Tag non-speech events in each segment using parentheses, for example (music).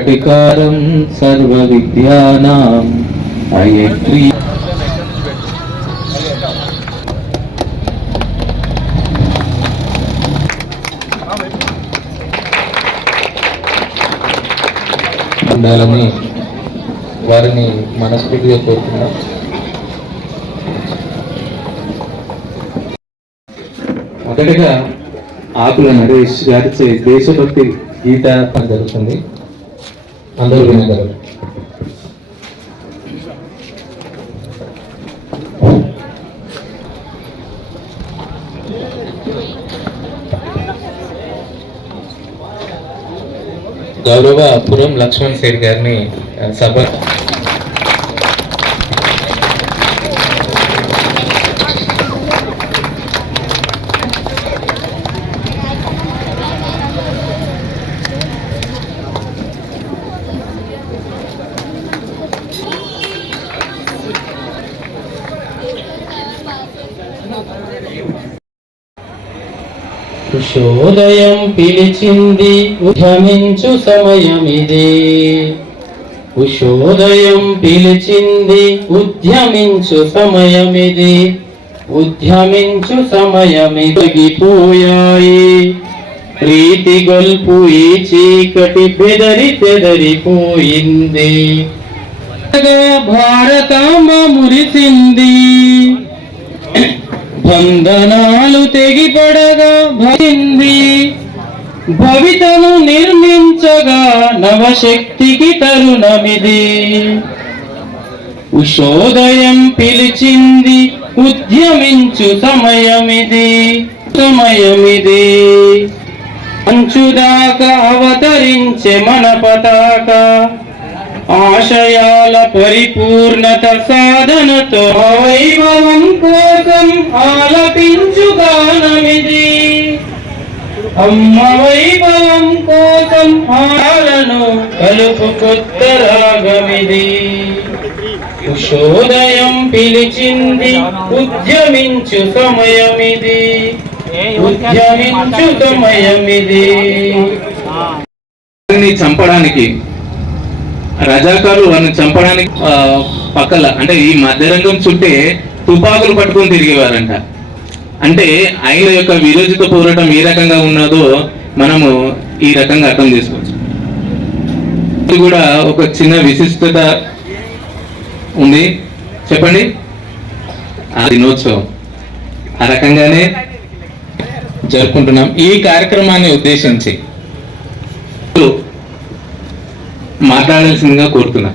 స్ఫటికారం సర్వ విద్యానాం అయత్రి ఉండాలని వారిని మనస్ఫూర్తిగా కోరుతున్నాం మొదటిగా ఆకుల నరేష్ గారి దేశభక్తి గీత జరుగుతుంది. అందరూ వినగలరు గౌరవ పురం లక్ష్మణ్ సేట్ గారిని సభ ఉషోదయం పిలిచింది ఉద్యమించు సమయమిది. ఉషోదయం పిలిచింది ఉద్యమించు సమయమిది. ఉద్యమించు సమయమిదిగిపోయాయి ప్రీతి గొల్పు ఈ చీకటి బెదరి బెదరిపోయింది భారతాంబ మురిసింది. బంధనాలు తెగిపడగా భయింది భవితను నిర్మించగా నవశక్తికి తరుణమిది. ఉషోదయం పిలిచింది ఉద్యమించు సమయమిది సమయమిది. అంచుదాకా అవతరించే మన పతాక. ఆశయాల పరిపూర్ణత సాధనతో వైభవం కోసం ఆలపించు గానమిది. అమ్మ వైభవం కోసం ఆలను కలుపు కొత్త రాగమిది. కుశోదయం పిలిచింది ఉద్యమించు సమయమిది. ఉద్యమించు సమయమిది. చంపడానికి రజాకారులు వారిని చంపడానికి పక్కల అంటే ఈ మధ్యరంగం చుట్టే తుపాకులు పట్టుకొని తిరిగేవారంట. అంటే ఆయన యొక్క విరోచిత పోరాటం ఏ రకంగా ఉన్నదో మనము ఈ రకంగా అర్థం చేసుకోవచ్చు. ఇది కూడా ఒక చిన్న విశిష్టత ఉంది. చెప్పండి? ఆ దినోత్సవం. ఆ రకంగానే జరుపుకుంటున్నాం. ఈ కార్యక్రమాన్ని ఉద్దేశించి. మాట్లాడాల్సిందిగా కోరుతున్నా.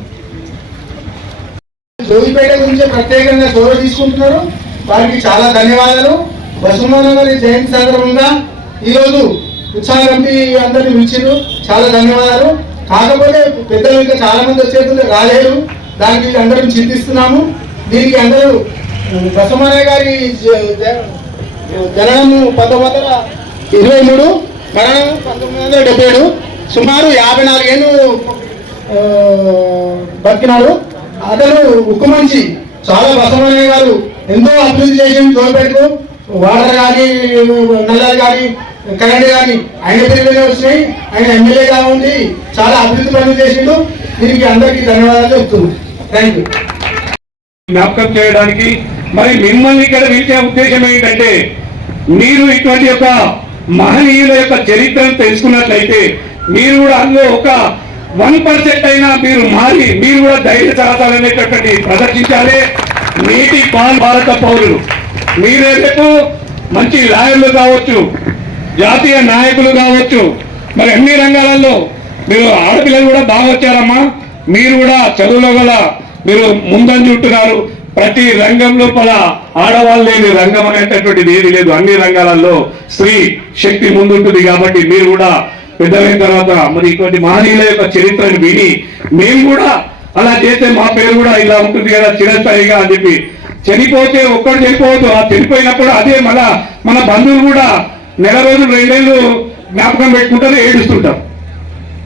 జోగిపేట గురించి ప్రత్యేకంగా చొరవ తీసుకుంటున్నారు. వారికి చాలా ధన్యవాదాలు. వసుమానగారి జయంతి సందర్భంగా ఈరోజు ఉత్సాహ కమిటీ అందరిని పిలిచిండ్రు. చాలా ధన్యవాదాలు. కాకపోతే పెద్దలు ఇంకా చాలా మంది వచ్చేది రాలేరు దానికి అందరం చింతిస్తున్నాము. దీనికి అందరూ బసమాన గారి జ- జననము పంతొమ్మిది వందల ఇరవై మూడు మరణం పంతొమ్మిది వందల డెబ్బై ఏడు సుమారు యాభై నాలుగేళ్ళు బతికినాడు అతను ఉక్కు మంచి చాలా బసవయ్య గారు ఎంతో అభివృద్ధి చేసింది జోలిపేటకు. వాటర్ కానీ నల్లలు కానీ కరెంట్ కానీ ఆయన పేరులోనే వచ్చినాయి. ఆయన ఎమ్మెల్యేగా ఉండి చాలా అభివృద్ధి పనులు చేసిండు. దీనికి అందరికీ ధన్యవాదాలు చెప్తున్నాను. థ్యాంక్ యూ జ్ఞాపకం చేయడానికి మరి మిమ్మల్ని ఇక్కడ పిలిచే ఉద్దేశం ఏంటంటే మీరు ఇటువంటి యొక్క మహనీయుల యొక్క చరిత్రను తెలుసుకున్నట్లయితే మీరు కూడా అందులో ఒక వన్ పర్సెంట్ అయినా మీరు మారి మీరు కూడా ధైర్య సాహసాలనేటటువంటి ప్రదర్శించాలి. నీటి పాన్ భారత పౌరులు. మీరే రేపు మంచి లాయర్లు కావచ్చు జాతీయ నాయకులు కావచ్చు. మరి అన్ని రంగాలలో మీరు ఆడపిల్లలు కూడా బాగా వచ్చారమ్మా. మీరు కూడా చదువులో గల మీరు ముందంజ ఉంటున్నారు. ప్రతి రంగం లోపల ఆడవాళ్ళు లేని రంగం అనేటటువంటిది ఏది లేదు. అన్ని రంగాలలో స్త్రీ శక్తి ముందుంటుంది కాబట్టి మీరు కూడా పెద్దలైన తర్వాత మరి ఇటువంటి మహనీయుల యొక్క చరిత్రను విని మేము కూడా అలా చేస్తే మా పేరు కూడా ఇలా ఉంటుంది కదా చిరస్థాయిగా అని చెప్పి చనిపోతే ఒక్కడు చనిపోవద్దు. ఆ చనిపోయినప్పుడు అదే మన మన బంధువులు కూడా నెల రోజులు రెండేళ్ళు జ్ఞాపకం పెట్టుకుంటారు ఏడుస్తుంటారు.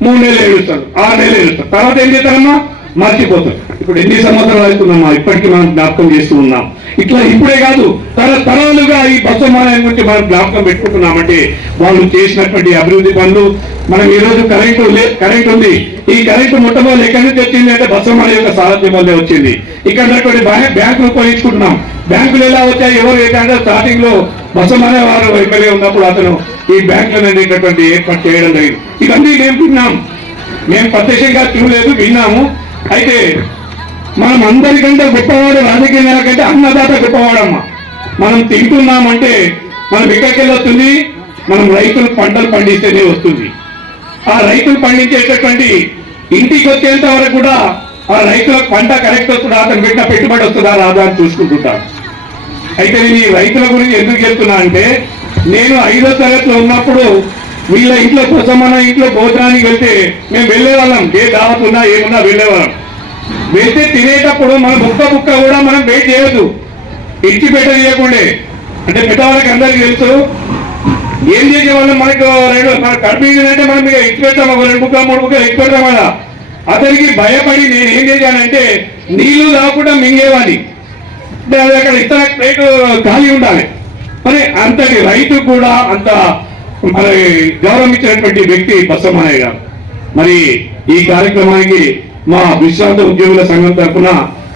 మూడు నెలలు ఏడుస్తారు ఆరు నెలలు ఏడుస్తారు. తర్వాత ఏం చేస్తారమ్మా? మర్చిపోతాం. ఇప్పుడు ఎన్ని సంవత్సరాలు అవుతుందమ్మా? ఇప్పటికీ మనం జ్ఞాపకం చేస్తూ ఉన్నాం. ఇట్లా ఇప్పుడే కాదు తరతరాలుగా ఈ బసమాలయం గురించి మనం జ్ఞాపకం పెట్టుకుంటున్నామంటే వాళ్ళు చేసినటువంటి అభివృద్ధి పనులు మనం ఈ రోజు కరెంటు కరెంట్ ఉంది. ఈ కరెంటు మొట్టమొదటి ఎక్కడి నుంచి వచ్చింది అంటే బసమాల యొక్క సారథ్యం వల్లే వచ్చింది. ఇక్కడ ఉన్నటువంటి బ్యాంకులు ఉపయోగించుకుంటున్నాం. బ్యాంకులు ఎలా వచ్చాయి? ఎవరు ఏంటంటే స్టార్టింగ్లో బసమాలయ వారు ఎమ్మెల్యే ఉన్నప్పుడు అతను ఈ బ్యాంకులు అనేటటువంటి ఏర్పాటు చేయడం జరిగింది. ఇవన్నీ మేము విన్నాం. మేము ప్రత్యక్షంగా చూడలేదు విన్నాము. అయితే మనం అందరికంటే గొప్పవాడు రాజకీయ నాయకుడు కంటే అన్నదాత గొప్పవాడమ్మా. మనం తింటున్నామంటే మనం ఎక్కడికి వస్తుంది మనం రైతులు పంటలు పండిస్తేనే వస్తుంది. ఆ రైతులు పండించేటటువంటి ఇంటికి వచ్చేంత వరకు కూడా ఆ రైతుల పంట కరెక్ట్ వస్తుందా? అతను పెట్టిన పెట్టుబడి వస్తుందా? రాదా అని చూసుకుంటుంటాను అయితే నేను ఈ రైతుల గురించి ఎందుకు చెప్తున్నా అంటే నేను ఐదో తరగతిలో ఉన్నప్పుడు వీళ్ళ ఇంట్లో కొసమన ఇంట్లో భోజనానికి వెళ్తే మేము వెళ్ళేవాళ్ళం. ఏ దావత్ ఉన్నా ఏమున్నా వెళ్ళేవాళ్ళం. వెళ్తే తినేటప్పుడు మన ముక్క ముక్క కూడా మనం వెయిట్ చేయొద్దు. ఇచ్చి పెట్టనీయకుండే అంటే పెద్దవాళ్ళకి అందరికీ తెలుసు. ఏం చేసేవాళ్ళం? మనకు రెండు మన అంటే మనం ఇక ఇచ్చి పెడతాం ఒక రెండు ముక్క మూడు ముక్క ఇచ్చి పెడతాం కదా అతనికి భయపడి నేను ఏం చేశానంటే నీళ్ళు రాకుండా మింగేవాడిని. అంటే అది అక్కడ ఇతర ప్లేట్ ఖాళీ ఉండాలి. మరి అంతటి రైతు కూడా అంత మరి గౌరవం ఇచ్చినటువంటి వ్యక్తి బసమ్మయ్య గారు. మరి ఈ కార్యక్రమానికి మా విశ్రాంత ఉద్యోగుల సంఘం తరఫున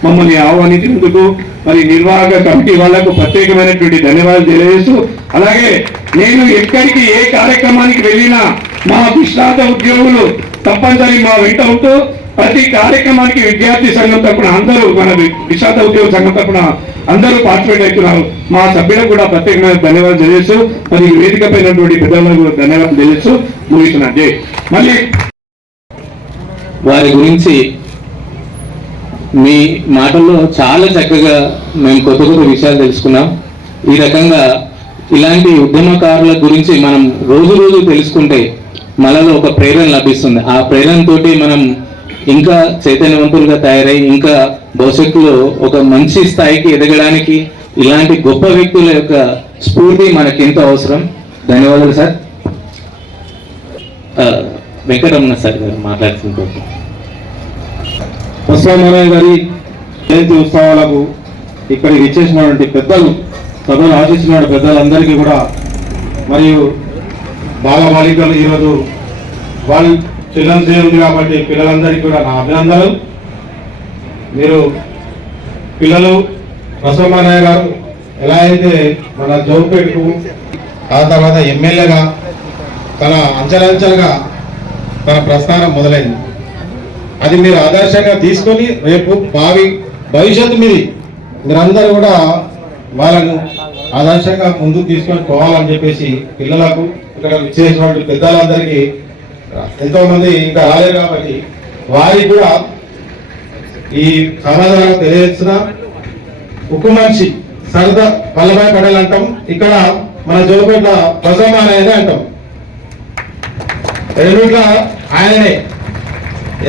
మమ్మల్ని ఆహ్వానించినందుకు మరి నిర్వాహక కమిటీ వాళ్ళకు ప్రత్యేకమైనటువంటి ధన్యవాదాలు తెలియజేస్తూ అలాగే నేను ఎక్కడికి ఏ కార్యక్రమానికి వెళ్ళినా మా విశ్రాంత ఉద్యోగులు తప్పనిసరి మా వెంట ఉంటూ ప్రతి కార్యక్రమానికి విద్యార్థి సంఘం తరపున అందరూ మన వి- ఉద్యోగ సంఘం తరపున అందరూ పార్టిసిపేట్ అవుతున్నారు మా సభ్యులకు కూడా ప్రత్యేకమైన ధన్యవాదాలు తెలియజేస్తూ మరి ఈ వేదిక పైనటువంటి పెద్దలకు ధన్యవాదాలు తెలియజేస్తూ ముగిస్తున్నాను. జై. మళ్ళీ వారి గురించి మీ మాటల్లో చాలా చక్కగా మేము కొత్త కొత్త విషయాలు తెలుసుకున్నాం. ఈ రకంగా ఇలాంటి ఉద్యమకారుల గురించి మనం రోజు రోజు తెలుసుకుంటే మనలో ఒక ప్రేరణ లభిస్తుంది. ఆ ప్రేరణతోటి మనం ఇంకా చైతన్యవంతులుగా తయారై ఇంకా భవిష్యత్తులో ఒక మంచి స్థాయికి ఎదగడానికి ఇలాంటి గొప్ప వ్యక్తుల యొక్క స్ఫూర్తి మనకి ఎంతో అవసరం. ధన్యవాదాలు సార్. వెంకటరమణ సార్ గారు మాట్లాడుతుంటారు బసవనారాయణ గారి జయంతి ఉత్సవాలకు ఇక్కడికి ఇచ్చేసినటువంటి పెద్దలు సభలు ఆశించిన పెద్దలందరికీ కూడా మరియు బాలబాలికలు ఈరోజు వాళ్ళు చిల్డ్రన్స్ ఉంది కాబట్టి పిల్లలందరికీ కూడా నా అభినందనలు. మీరు పిల్లలు బసవనారాయణ గారు ఎలా అయితే మన జోపేటకు ఆ తర్వాత ఎమ్మెల్యేగా తన అంచెలంచెలుగా తన ప్రస్థానం మొదలైంది. అది మీరు ఆదర్శంగా తీసుకొని రేపు భావి భవిష్యత్తు మీది మీరందరూ కూడా వాళ్ళను ఆదర్శంగా ముందుకు తీసుకొని పోవాలని చెప్పేసి పిల్లలకు ఇక్కడ విచ్చేసినటువంటి పెద్దలందరికీ ఎంతో మంది ఇంకా రాలేదు కాబట్టి వారికి కూడా ఈ సమాధానం తెలియజేసిన ఉక్కు మనిషి సరదా వల్లభాయ్ పటేల్ అంటాం. ఇక్కడ మన జోపేట బసమ్మ అనేది అంటాం. రెండుట్ల ఆయననే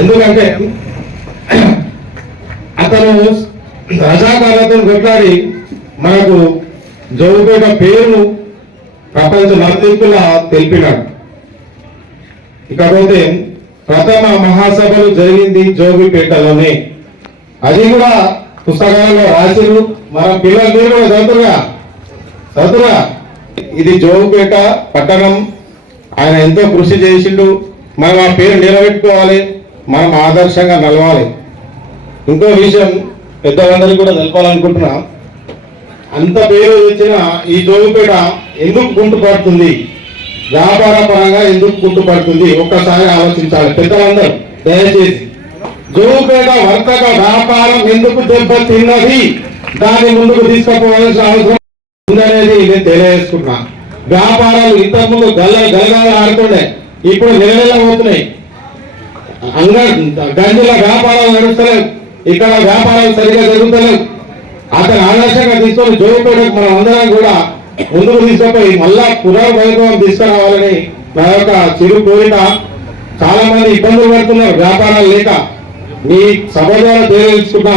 ఎందుకంటే అతను రజాకాలతో కొట్లాడి మనకు జోగుపేట పేరును ప్రపంచ నర్తికులా తెలిపినాడు. ఇకపోతే ప్రథమ మహాసభలు జరిగింది జోగిపేటలోనే. అది కూడా పుస్తకాలలో రాసిరు మన పిల్లలు మీరు కూడా చదువుతురుగా? చదువుతురా? ఇది జోగుపేట పట్టణం. ఆయన ఎంతో కృషి చేసిండు. మనం ఆ పేరు నిలబెట్టుకోవాలి. మనం ఆదర్శంగా నలవాలి ఇంకో విషయం పెద్దలందరికీ కూడా తెలపాలనుకుంటున్నా అంత పేరు వచ్చిన ఈ జోగుపేట ఎందుకు గుంటుపడుతుంది? వ్యాపార పరంగా ఎందుకు కుంటుపడుతుంది? ఒక్కసారి ఆలోచించాలి. పెద్దలందరూ దయచేసి. జోపేట వర్తక వ్యాపారం ఎందుకు దెబ్బతిన్నది? దాన్ని ముందుకు తీసుకుపోవాల్సిన అవసరం ఉందనేది నేను తెలియజేసుకున్నా వ్యాపారాలు ఇంతకుముందు గల్ల గలగాల ఆడుతుండే. ఇప్పుడు నిలనిలబోతున్నాయి అంగ గంజుల వ్యాపారాలు నడుస్తలేవు. ఇక్కడ వ్యాపారాలు సరిగా జరుగుతలేవు. అతను ఆదర్శంగా తీసుకొని జోగిపేటకు మనం అందరం కూడా ముందుకు తీసుకుపోయి మళ్ళా పునర్వైభవం తీసుకురావాలని నా యొక్క చిరు కోరిక. చాలా మంది ఇబ్బందులు పడుతున్నారు వ్యాపారాలు లేక. మీ సభ ద్వారా తెలియజేసుకున్న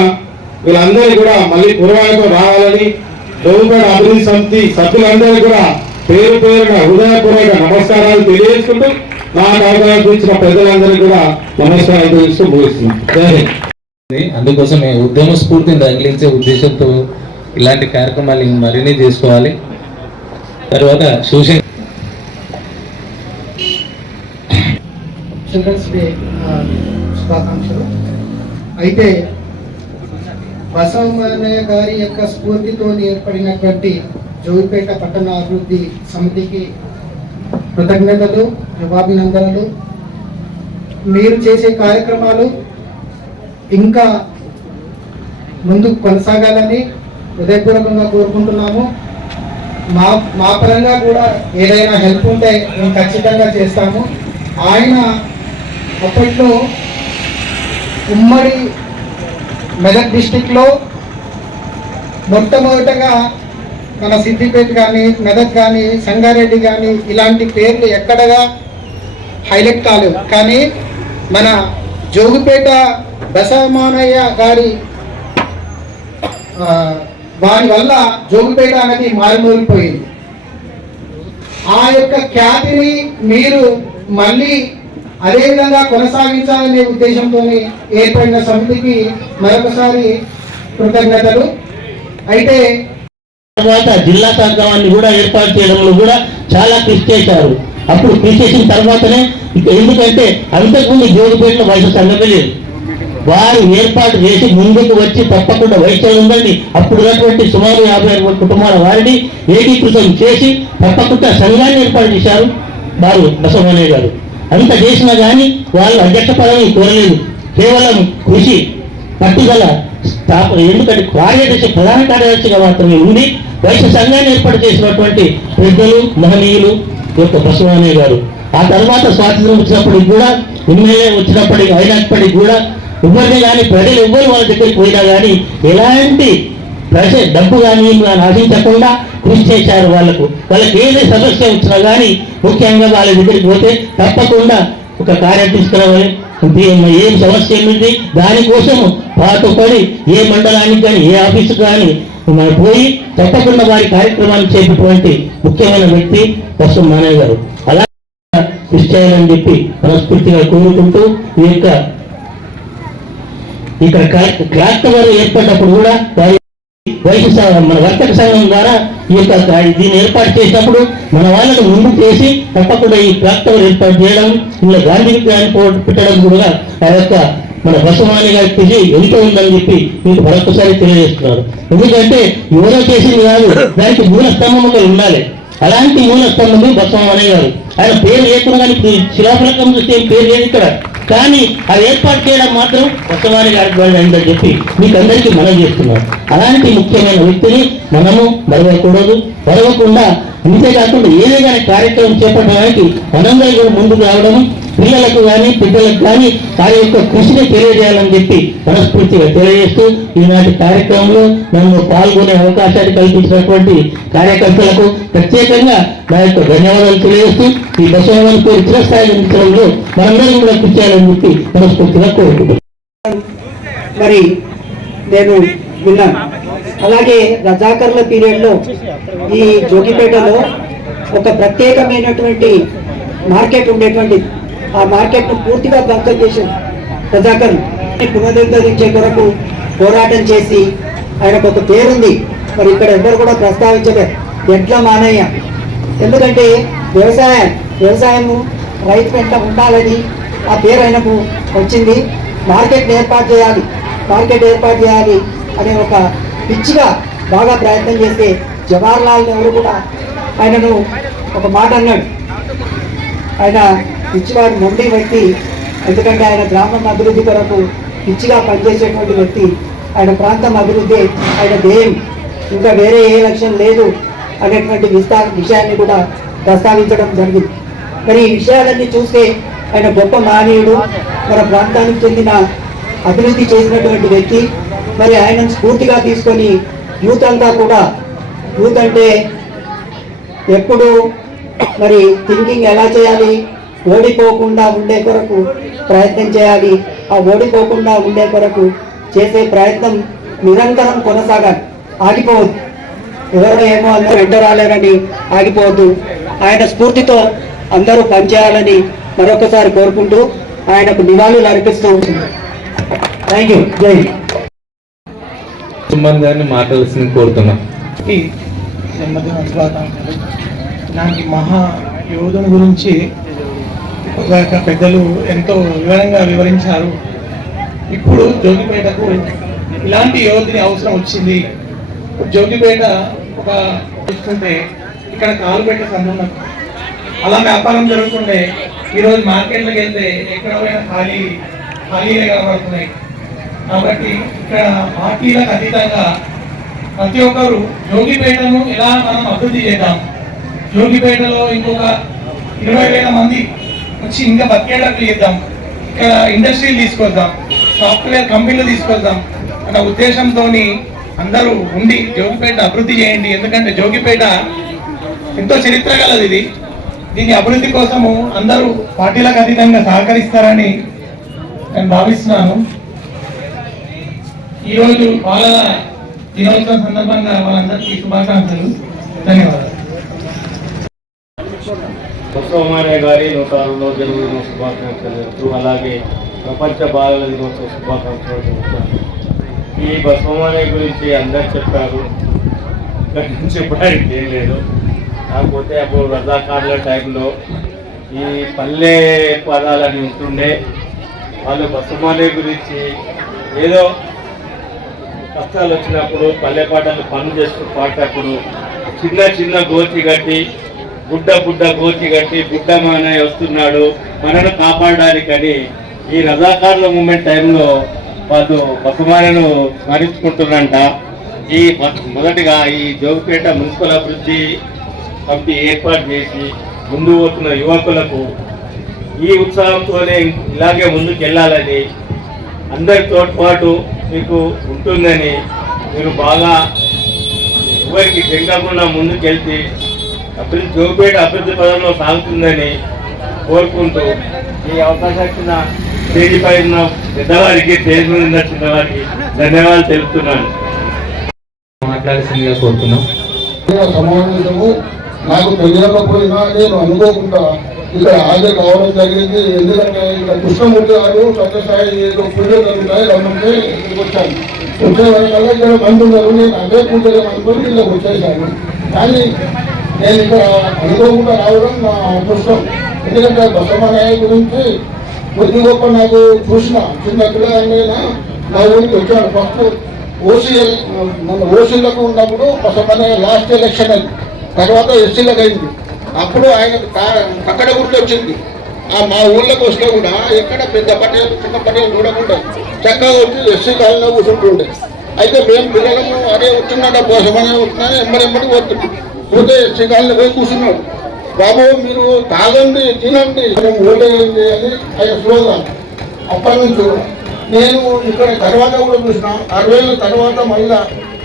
వీళ్ళందరికీ కూడా మళ్ళీ పూర్వాయుతం రావాలని జోగిపేట అభివృద్ధి సమితి సభ్యులందరికీ కూడా పేరు పేరున హృదయపూర్వక నమస్కారాలు తెలియజేసుకుంటూ నా కార్యక్రమం గురించిన ప్రజలందరికీ కూడా నమస్కారం తెలుస్తూ ముగిస్తున్నాం అందుకోసం అందుకోసమే ఉద్యమ స్ఫూర్తిని తగిలించే ఉద్దేశంతో ఇలాంటి కార్యక్రమాలు మరిన్ని చేసుకోవాలి. తర్వాత సోషల్ చిల్డ్రన్స్ డే శుభాకాంక్షలు. అయితే బసవన్నయ్య గారి యొక్క స్ఫూర్తితో ఏర్పడినటువంటి జోగిపేట పట్టణ అభివృద్ధి సమితికి కృతజ్ఞతలు జవాభినందనలు మీరు చేసే కార్యక్రమాలు ఇంకా ముందుకు కొనసాగాలని హృదయపూర్వకంగా కోరుకుంటున్నాము. మా మా పరంగా కూడా ఏదైనా హెల్ప్ ఉంటే మేము ఖచ్చితంగా చేస్తాము. ఆయన అప్పట్లో ఉమ్మడి మెదక్ డిస్టిక్లో మొట్టమొదటగా మన సిద్దిపేట కానీ మెదక్ కానీ సంగారెడ్డి కానీ ఇలాంటి పేర్లు ఎక్కడగా హైలైట్ కాలేదు. కానీ మన జోగుపేట దశమానయ్య గారి వారి వల్ల జోగుపేట అనేది మారుమూలిపోయింది ఆ యొక్క ఖ్యాతిని మీరు మళ్ళీ అదే విధంగా కొనసాగించాలనే ఉద్దేశంతో ఏర్పడిన సమితికి మరొకసారి కృతజ్ఞతలు. అయితే తర్వాత జిల్లా సంఘాన్ని కూడా ఏర్పాటు చేయడంలో కూడా చాలా కృషి చేశారు. అప్పుడు కృషి చేసిన తర్వాతనే ఎందుకంటే అంతకుముందు జోగిపేటలో వయసు సంఘమే లేదు. వారు ఏర్పాటు చేసి ముందుకు వచ్చి తప్పకుండా వైద్యులు ఉందండి. అప్పుడు ఉన్నటువంటి సుమారు యాభై అరవై కుటుంబాల వారిని ఏకీకృతం చేసి తప్పకుండా సంఘాన్ని ఏర్పాటు చేశారు వారు బసవనే గారు. అంత చేసినా కానీ వాళ్ళు అధ్యక్ష పదవిని కోరలేదు. కేవలం కృషి పట్టుదల స్థాపన ఎందుకంటే కార్యదర్శి ప్రధాన కార్యదర్శిగా మాత్రమే ఉండి వైశ్య సంఘాన్ని ఏర్పాటు చేసినటువంటి పెద్దలు మహనీయులు యొక్క బసవనే గారు. ఆ తర్వాత స్వాతంత్రం వచ్చినప్పటికి కూడా ఎమ్మెల్యే వచ్చినప్పటికి అయినప్పటికీ కూడా ఎవరిని కానీ ప్రజలు ఎవ్వరు వాళ్ళ దగ్గరికి పోయినా కానీ ఎలాంటి ప్రజ డబ్బు కానీ ఆశించకుండా కృషి చేశారు వాళ్ళకు. వాళ్ళకి ఏది సమస్య వచ్చినా కానీ ముఖ్యంగా వాళ్ళ దగ్గరికి పోతే తప్పకుండా ఒక కార్యం తీసుకురావాలి. ఏం సమస్య ఏమిటి దానికోసము పాటుపడి ఏ మండలానికి కానీ ఏ ఆఫీసు కానీ మనం పోయి తప్పకుండా వారి కార్యక్రమాన్ని చేసినటువంటి ముఖ్యమైన వ్యక్తి కష్టం మానయ్య గారు. అలా కృషి చేయాలని చెప్పి మనస్ఫూర్తిగా కోరుకుంటూ ఈ యొక్క ఇక్కడ క్లాక్ క్లాక్ టవర్ ఏర్పడినప్పుడు కూడా వారి వైశ్య మన వర్తక సంఘం ద్వారా ఈ యొక్క దీన్ని ఏర్పాటు చేసినప్పుడు మన వాళ్ళను ముందు చేసి తప్పకుండా ఈ క్లాక్ టవర్ ఏర్పాటు చేయడం ఇలా గాంధీ విగ్రహాన్ని పెట్టడం కూడా ఆ యొక్క మన బసవాణి గారి కృషి ఎంత ఉందని చెప్పి మీకు మరొకసారి తెలియజేస్తున్నారు. ఎందుకంటే ఎవరో చేసింది కాదు దానికి మూల స్తంభం ఒకరు ఉండాలి. అలాంటి మూల స్తంభం బసవాణి గారు. ఆయన పేరు లేకుండా కానీ శిలాఫలకం చూస్తే పేరు లేదు ఇక్కడ. కానీ అది ఏర్పాటు చేయడం మాత్రం కొత్తవారి గారి ద్వారా చెప్పి మీకు అందరికీ మనం చేస్తున్నాం. అలాంటి ముఖ్యమైన వ్యక్తిని మనము మరవకూడదు. మరవకుండా అంతేకాకుండా ఏదైనా కార్యక్రమం చేపట్టడానికి మనందరూ కూడా ముందుకు రావడం పిల్లలకు కానీ పెద్దలకు కానీ వారి యొక్క కృషిని తెలియజేయాలని చెప్పి మనస్ఫూర్తిగా తెలియజేస్తూ ఈనాటి కార్యక్రమంలో నన్ను పాల్గొనే అవకాశాన్ని కల్పించినటువంటి కార్యకర్తలకు ప్రత్యేకంగా నా యొక్క ధన్యవాదాలు తెలియజేస్తూ ఈ బసవని పేరు చిరస్థాయి అందించడంలో మనందరం కూడా కృషి చేయాలని చెప్పి మనస్ఫూర్తిగా కోరుకుంటున్నాను మరి నేను విన్నాను అలాగే రజాకర్ల పీరియడ్లో ఈ జోగిపేటలో ఒక ప్రత్యేకమైనటువంటి మార్కెట్ ఉండేటువంటి ఆ మార్కెట్ను పూర్తిగా ధ్వంసం చేసింది రజాకర్. పునరుద్ధరించే కొరకు పోరాటం చేసి ఆయనకు ఒక పేరుంది. మరి ఇక్కడ ఎవరు కూడా ప్రస్తావించలేరు ఎడ్ల మానయ్య ఎందుకంటే వ్యవసాయం వ్యవసాయము రైతు వెంట ఉండాలని ఆ పేరు ఆయనకు వచ్చింది. మార్కెట్ ఏర్పాటు చేయాలి మార్కెట్ ఏర్పాటు చేయాలి అనే ఒక పిచ్చిగా బాగా ప్రయత్నం చేస్తే జవహర్లాల్ నెహ్రూ కూడా ఆయనను ఒక మాట అన్నాడు. ఆయన పిచ్చివాడు మొండి వ్యక్తి. ఎందుకంటే ఆయన గ్రామం అభివృద్ధి కొరకు పిచ్చిగా పనిచేసేటువంటి వ్యక్తి. ఆయన ప్రాంతం అభివృద్ధి ఆయన ధ్యేయం ఇంకా వేరే ఏ లక్ష్యం లేదు. అనేటువంటి విస్తా విషయాన్ని కూడా ప్రస్తావించడం జరిగింది. మరి ఈ విషయాలన్నీ చూస్తే ఆయన గొప్ప మానవుడు మన ప్రాంతానికి చెందిన అభివృద్ధి చేసినటువంటి వ్యక్తి. మరి ఆయనను స్ఫూర్తిగా తీసుకొని యూత్ అంతా కూడా యూత్ అంటే ఎప్పుడు మరి థింకింగ్ ఎలా చేయాలి ఓడిపోకుండా ఉండే కొరకు ప్రయత్నం చేయాలి ఆ ఓడిపోకుండా ఉండే కొరకు చేసే ప్రయత్నం నిరంతరం కొనసాగాలి. ఆగిపోవద్దు. ఎవరో ఏమో అందరూ వెంట రాలేరని ఆగిపోవద్దు. ఆయన స్ఫూర్తితో అందరూ పనిచేయాలని మరొకసారి కోరుకుంటూ ఆయనకు నివాళులు అర్పిస్తూ ఉంటుంది థ్యాంక్ యూ జై. సుమన్ గారిని మాట్లాడాల్సింది కోరుతున్నాం. ఇలాంటి మహా యోధుని గురించి ఒక పెద్దలు ఎంతో వివరంగా వివరించారు. ఇప్పుడు జోగిపేటకు ఇలాంటి యోధుని అవసరం వచ్చింది. జోగిపేట ఒక చూస్తుంటే ఇక్కడ కాలు పెట్టే సందర్భం అలా వ్యాపారం జరుగుతుంటే ఈరోజు మార్కెట్లకు వెళ్తే ఎక్కడ పోయినా ఖాళీ ఖాళీగా కనబడుతున్నాయి. కాబట్టి ఇక్కడ పార్టీలకు అతీతంగా ప్రతి ఒక్కరు జోగిపేటను ఎలా మనం అభివృద్ధి చేద్దాం? జోగిపేటలో ఇంకొక ఇరవై వేల మంది వచ్చి ఇంకా బతికేటట్లు చేద్దాం. ఇక్కడ ఇండస్ట్రీలు తీసుకొద్దాం సాఫ్ట్వేర్ కంపెనీలు తీసుకొద్దాం అన్న ఉద్దేశంతో అందరూ ఉండి జోగిపేట అభివృద్ధి చేయండి. ఎందుకంటే జోగిపేట ఎంతో చరిత్ర గలది ఇది. దీని అభివృద్ధి కోసము అందరూ పార్టీలకు అతీతంగా సహకరిస్తారని నేను భావిస్తున్నాను. ఈరోజు బాలల దినోత్సవం సందర్భంగా వాళ్ళందరికీ శుభాకాంక్షలు. ధన్యవాదాలు. సోమారాయ గారి నూట రెండవ జన్మదిన శుభాకాంక్షలు. అలాగే ప్రపంచ బాలల దినోత్సవ శుభాకాంక్షలు. ఈ బసవమారాయ గురించి అందరు చెప్పారు. ఇక్కడి నుంచి చెప్పడానికి ఏం లేదు. కాకపోతే అప్పుడు రజాకారుల టైంలో ఈ పల్లె పదాలని ఉంటుండే. వాళ్ళు బసవమారాయ గురించి ఏదో కష్టాలు వచ్చినప్పుడు పల్లె పాటలు పనులు చేస్తూ పాడేటప్పుడు చిన్న చిన్న గోచి కట్టి గుడ్డ బుడ్డ గోచి కట్టి బుడ్డ మానయ్య వస్తున్నాడు. మనను కాపాడడానికని ఈ రజాకారుల మూమెంట్ టైంలో వాళ్ళు బసమానను స్మరించుకుంటున్నంట. ఈ మొదటిగా ఈ జోగిపేట మున్సిపల్ అభివృద్ధి కమిటీ ఏర్పాటు చేసి ముందు పోతున్న యువకులకు ఈ ఉత్సాహంతోనే ఇలాగే ముందుకు వెళ్ళాలని అందరి తోడ్పాటు మీకు ఉంటుందని మీరు బాగా ఎవరికి జంగకుండా ముందుకెళ్తే అభివృద్ధి జోపేట అభివృద్ధి పదంలో సాగుతుందని కోరుకుంటూ ఈ అవకాశం ఇచ్చిన స్టేజ్ ఉన్న పెద్దవారికి స్టేజ్ మీద ఉన్న చిన్నవారికి ధన్యవాదాలు తెలుపుతున్నాను. మాట్లాడాల్సిందిగా కోరుతున్నాం. సమావేశము నాకు తెలియకపోయినా నేను అనుకోకుండా ఇక్కడ హాజరు కావడం జరిగింది. ఎందుకంటే ఇక్కడ కృష్ణమూర్తి గారు సత్యసాయి ఏదో పూజలు జరుగుతాయి రమ్మంటే ఇక్కడికి వచ్చాను వచ్చే వరకల్లా ఇక్కడ మంది ఉన్నారు. నేను అదే పూజలు అనుకుని ఇక్కడికి వచ్చేసాను. కానీ నేను ఇక్కడ అనుకోకుండా రావడం నా అదృష్టం. ఎందుకంటే బసమనాయ గురించి కొద్ది గొప్ప నాకు చూసిన చిన్న పిల్లలైనా మా ఊరికి వచ్చాడు. ఫస్ట్ ఓసీఎల్ మన ఓసీలకు ఉన్నప్పుడు మన లాస్ట్ ఎలక్షన్ అది. తర్వాత ఎస్సీలకు అయింది. అప్పుడు ఆయన అక్కడ గుర్తు వచ్చింది. ఆ మా ఊళ్ళోకి వస్తే కూడా ఎక్కడ పెద్ద పటేలు చిన్న పటేలు చూడకుండా చక్కగా వచ్చి ఎస్సీ కాలంలో కూర్చుంటుండే. అయితే మేము పిల్లలము అదే వచ్చిందంట బసమనే వస్తున్నాను ఎంబడెంబడి పోతుంది పోతే ఎస్సీ కాలంలో పోయి కూర్చున్నాడు. బాబు మీరు తాగండి తినండి. మనం ఓటేయండి అని ఆయన స్లోగన్ అప్పటి నుంచి నేను ఇక్కడ తర్వాత కూడా చూసిన అరవై తర్వాత మళ్ళా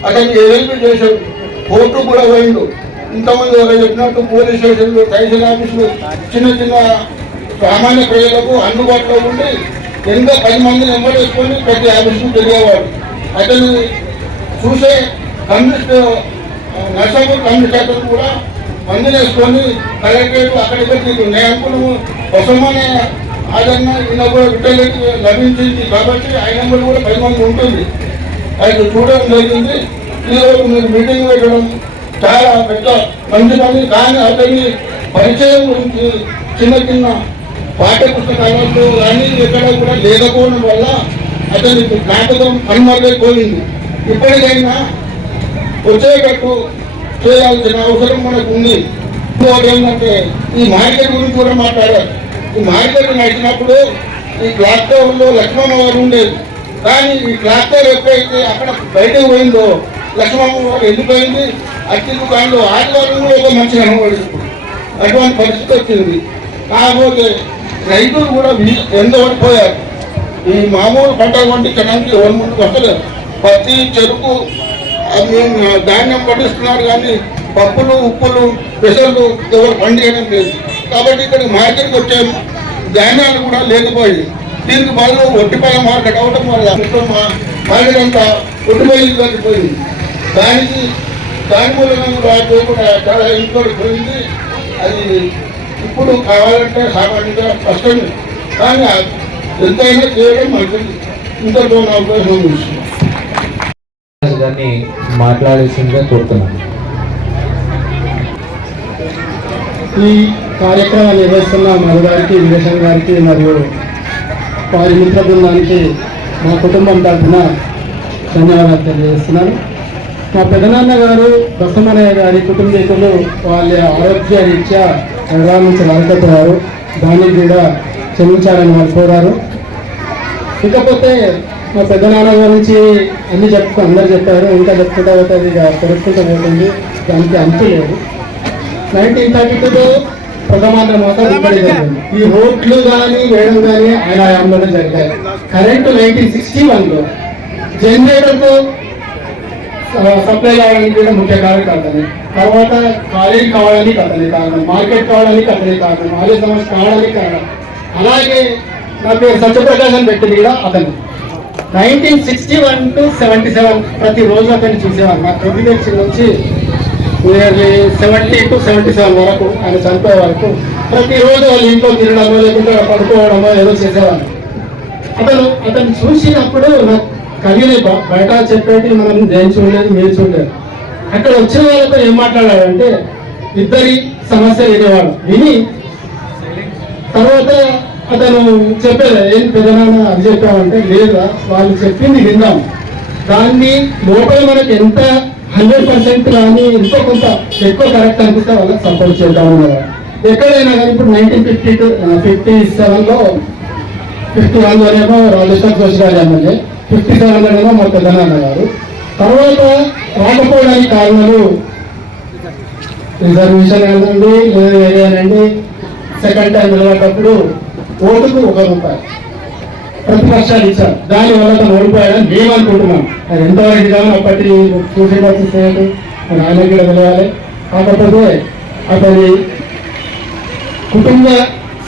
అతనికి ఏదైనా చేశాడు. కోర్టు కూడా పోయిండు. ఇంతమంది ఎవరో చెప్పినట్టు పోలీస్ స్టేషన్లు తహసీల్ ఆఫీసులు చిన్న చిన్న సామాన్య ప్రజలకు అందుబాటులో ఉండి ఎంతో పది మందిని వెంబడేసుకొని ప్రతి ఆఫీసుకు తిరిగేవాడు. అతను చూసే కమ్యూనిస్ట్ నర్సాపూర్ కమ్యూనిస్ట్ అతను కూడా మందిని వేసుకొని కలెక్టరేట్ అక్కడ ఇక్కడ నేను అనుకున్నాము ఆదరణ ఈయన కూడా లభించింది కాబట్టి ఆయన కూడా పది మంది ఉంటుంది. అది చూడడం జరిగింది. ఈరోజు మీరు మీటింగ్ పెట్టడం చాలా పెద్ద మంచి పని. కానీ అతని పరిచయం గురించి చిన్న చిన్న పాఠ్య పుస్తకాలలో కానీ ఎక్కడ కూడా లేకపోవడం వల్ల అతని జ్ఞాపకం కనుమరుగైపోయింది. ఇప్పటికైనా వచ్చేటట్టు చేయాల్సిన అవసరం మనకు ఉంది. ఇంకోటి ఏంటంటే ఈ మార్కెట్ గురించి కూడా మాట్లాడారు. ఈ మార్కెట్ నడిచినప్పుడు ఈ క్లాక్ టవర్లో లక్ష్మమ్మ వారు ఉండేది. కానీ ఈ క్లాక్ టవర్ ఎప్పుడైతే అక్కడ బయటకు పోయిందో లక్ష్మమ్మ వారు వెళ్ళిపోయింది అట్టి దుకాణంలో ఆదివారం కూడా ఒక మంచి కనబడింది అటువంటి పరిస్థితి వచ్చింది. కాకపోతే రైతులు కూడా ఎంత పడిపోయారు ఈ మామూలు పంటలు పండించడానికి ఎవరి ముందుకు వస్తలేదు. పత్తి చెరుకు ధాన్యం పండిస్తున్నారు కానీ పప్పులు ఉప్పులు పెసలు ఎవరు పండించడం లేదు. కాబట్టి ఇక్కడ మార్కెట్కి వచ్చే ధాన్యాలు కూడా లేకపోయి దీనికి బదులు ఒట్టిపాల మార్కెట్ అవటం వల్ల మా మార్కెట్ అంతా ఒట్టిపల్లి తగ్గిపోయింది దానికి దాని మూలంగా కూడా చాలా ఇంకోటి పోయింది. అది ఇప్పుడు కావాలంటే సామాన్యంగా కష్టమే. కానీ ఎంతైనా చేయడం మంచిది. ఇంతలో నా ఉంది దాన్ని మాట్లాడేసిందిగా కోరుతున్నాను ఈ కార్యక్రమాన్ని నిర్వహిస్తున్న మధుగారికి వివేశం గారికి మరియు వారి మిత్ర బృందానికి మా కుటుంబం తరఫున ధన్యవాదాలు తెలియజేస్తున్నాను. మా పెదనాన్న గారు బసమనయ్య గారి కుటుంబీకులు వాళ్ళ ఆరోగ్య రీత్యా హైదరాబాద్ నుంచి రాకపోయారు దాన్ని కూడా క్షమించాలని వాళ్ళు కోరారు. ఇకపోతే మా పెద్దనాన్న గురించి అన్ని చెప్పుకో అందరు చెప్పారు ఇంకా చెప్పుకుంటా పోతుంది ఇక పెరుగుకుంటూ పోతుంది దానికి అంతు లేదు. నైన్టీన్ థర్టీ టూలో ప్రథమాంధ్ర మాత్రం ఈ రోడ్లు కానీ వేయడం కానీ ఆయన హయాంలోనే జరిగాయి. కరెంటు నైన్టీన్ సిక్స్టీ వన్లో జనరేటర్తో సప్లై కావడానికి కూడా ముఖ్య కారణం అతనే తర్వాత కాలేజీ కావడానికి అతనే కారణం మార్కెట్ కావడానికి అతనే కారణం ఆలయ సమస్య కావడానికి కారణం. అలాగే నా పేరు సత్యప్రకాశ్ అని పెట్టింది కూడా అతను. Nineteen sixty one to seventy seven ప్రతి రోజు అతన్ని చూసేవారు. నా ప్రొఫిడెక్షన్ నుంచి nearly seventy to seventy seven వరకు ఆయన చనిపోయే వరకు ప్రతిరోజు వాళ్ళ ఇంట్లో తినడమో లేకుంటే పడుకోవడమో ఏదో చేసేవాడు అతను అతను చూసినప్పుడు నాకు కలిగిన బయట చెప్పేటి మనం నేను చూడలేదు మీరు చూడలేదు. అక్కడ వచ్చిన వాళ్ళతో ఏం మాట్లాడాడంటే ఇద్దరి సమస్య వినేవాడు. విని తర్వాత అతను చెప్పేది ఏం పెద్దనాన్న అది చెప్పామంటే లేదా వాళ్ళు చెప్పింది విన్నాం. దాన్ని లోపల మనకి ఎంత హండ్రెడ్ పర్సెంట్ కానీ ఎంతో కొంత ఎక్కువ కరెక్ట్ అనిపిస్తే వాళ్ళకి సపోర్ట్ చేద్దాం అనేవాడు ఎక్కడైనా కానీ ఇప్పుడు నైన్టీన్ ఫిఫ్టీ టూ ఫిఫ్టీ సెవెన్లో ఫిఫ్టీ వన్లోనేమో రాజేశ్వర్ జోషి గారు ఎమ్మెల్యే ఫిఫ్టీ సెవెన్లోనేమో మా పెద్దనాన్న గారు. తర్వాత రాకపోవడానికి కారణాలు రిజర్వేషన్ అనండి లేదు ఏదైనాండి సెకండ్ టైం వెళ్ళేటప్పుడు ఓటుకు ఒక రూపాయి. ప్రతిపక్షాలు ఇచ్చారు. దాని వల్ల తను ఓడిపోయాడని మేము అనుకుంటున్నాం. అది ఎంతవరకు నిజమో అప్పటి చూసేటట్టు చేయాలి మన ఆయన కూడా వెళ్ళాలి కాకపోతే అతని కుటుంబ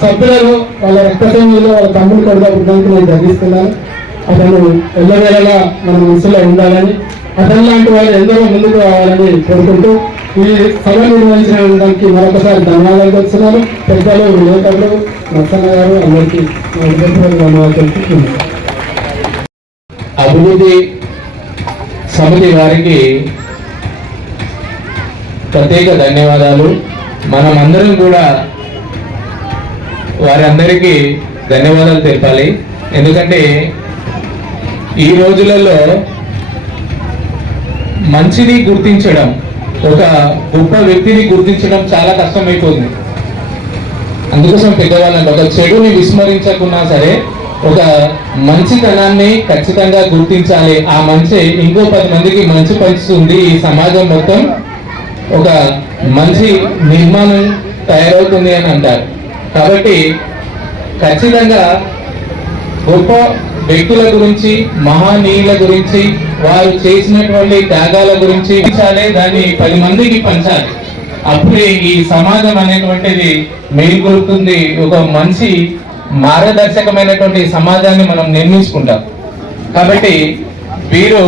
సభ్యులను వాళ్ళ రక్త సంఘంలో వాళ్ళ తమ్ముడు కొడుకు పుట్టడానికి నేను ధరిస్తున్నాను. అతను ఎల్లవేళలా మన మనసులో ఉండాలని అతని లాంటి వాళ్ళు ఎందరో ముందుకు రావాలని కోరుకుంటూ ఈ సభ నిర్వహించిన దానికి మరొకసారి ధన్యవాదాలు తెలుస్తున్నాను పెద్దలు విలేకరులు నర్సన్న గారు అందరికీ ధన్యవాదాలు తెలుపుతున్నాను. అభివృద్ధి సమితి వారికి ప్రత్యేక ధన్యవాదాలు. మనమందరం కూడా వారందరికీ ధన్యవాదాలు తెలపాలి. ఎందుకంటే ఈ రోజులలో మంచిని గుర్తించడం ఒక గొప్ప వ్యక్తిని గుర్తించడం చాలా కష్టమైపోతుంది. అందుకోసం పెద్దవాళ్ళని ఒక చెడుని విస్మరించకున్నా సరే ఒక మంచితనాన్ని ఖచ్చితంగా గుర్తించాలి. ఆ మంచి ఇంకో పది మందికి మంచి పంచుతుంది ఈ సమాజం మొత్తం ఒక మంచి నిర్మాణం తయారవుతుంది అని అంటారు. కాబట్టి ఖచ్చితంగా గొప్ప వ్యక్తుల గురించి మహానీయుల గురించి వారు చేసినటువంటి త్యాగాల గురించి పంచాలి దాన్ని పది మందికి పంచాలి. అప్పుడే ఈ సమాజం అనేటువంటిది మేల్కొల్పుతుంది. ఒక మంచి మార్గదర్శకమైనటువంటి సమాజాన్ని మనం నిర్మించుకుంటాం. కాబట్టి వీరు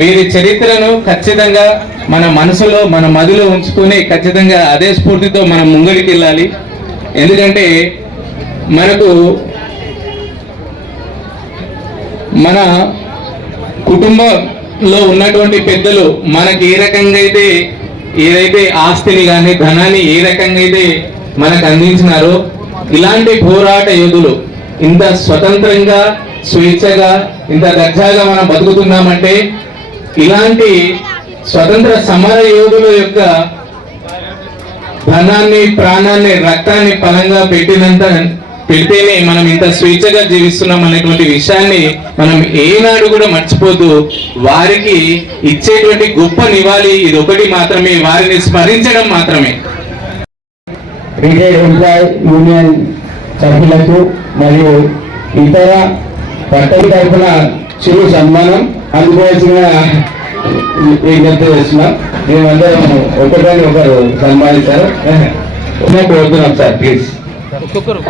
వీరి చరిత్రను ఖచ్చితంగా మన మనసులో మన మదిలో ఉంచుకొని ఖచ్చితంగా అదే స్ఫూర్తితో మనం ముంగడికి వెళ్ళాలి ఎందుకంటే మనకు మన కుటుంబంలో ఉన్నటువంటి పెద్దలు మనకి ఏ రకంగా అయితే ఏదైతే ఆస్తిని కానీ ధనాన్ని ఏ రకంగా అయితే మనకు అందించినారో ఇలాంటి పోరాట యోధులు ఇంత స్వతంత్రంగా స్వేచ్ఛగా ఇంత దర్జాగా మనం బతుకుతున్నామంటే ఇలాంటి స్వతంత్ర సమర యోధుల యొక్క ధనాన్ని ప్రాణాన్ని రక్తాన్ని పరంగా పెట్టినంత పెడితేనే మనం ఇంత స్వేచ్ఛగా జీవిస్తున్నాం అనేటువంటి విషయాన్ని మనం ఏనాడు కూడా మర్చిపోతూ వారికి ఇచ్చేటువంటి గొప్ప నివాళి ఇది ఒకటి మాత్రమే వారిని స్మరించడం మాత్రమే. రిటైర్డ్ ఎంప్లాయ్ యూనియన్ సభ్యులకు మరియు ఇతర పట్టణ తరఫున చిరు సన్మానం అందుకోవాల్సిన విజ్ఞప్తి చేస్తున్నాం. మేమందరం ఒకరిని ఒకరు సన్మానిస్తారు (laughs) కోరుతున్నాం సార్ ప్లీజ్. ઓકે કરો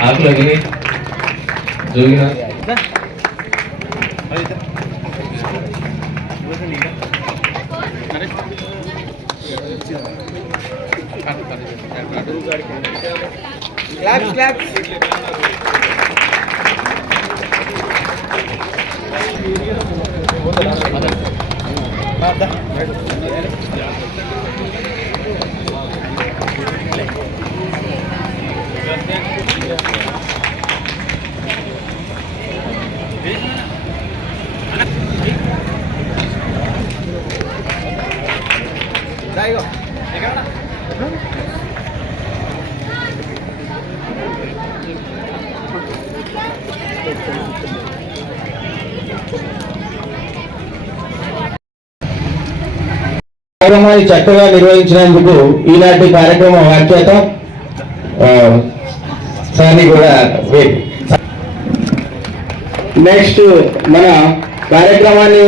આગ લાગી જોઈ ના Clap, clap. కార్యక్రమాన్ని చక్కగా నిర్వహించినందుకు ఈనాటి కార్యక్రమం వ్యాఖ్యాత సాని కూడా నెక్స్ట్ మన కార్యక్రమాన్ని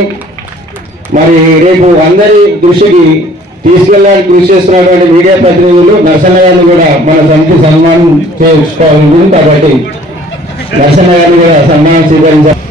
మరి రేపు అందరి దృష్టికి తీసుకెళ్ళడానికి కృషి చేస్తున్నటువంటి మీడియా ప్రతినిధులు నరసన్న గారిని కూడా మన సమితి సన్మానం చేసుకోవాలి కాబట్టి నరసన్న గారిని కూడా సన్మానం స్వీకరించాలి.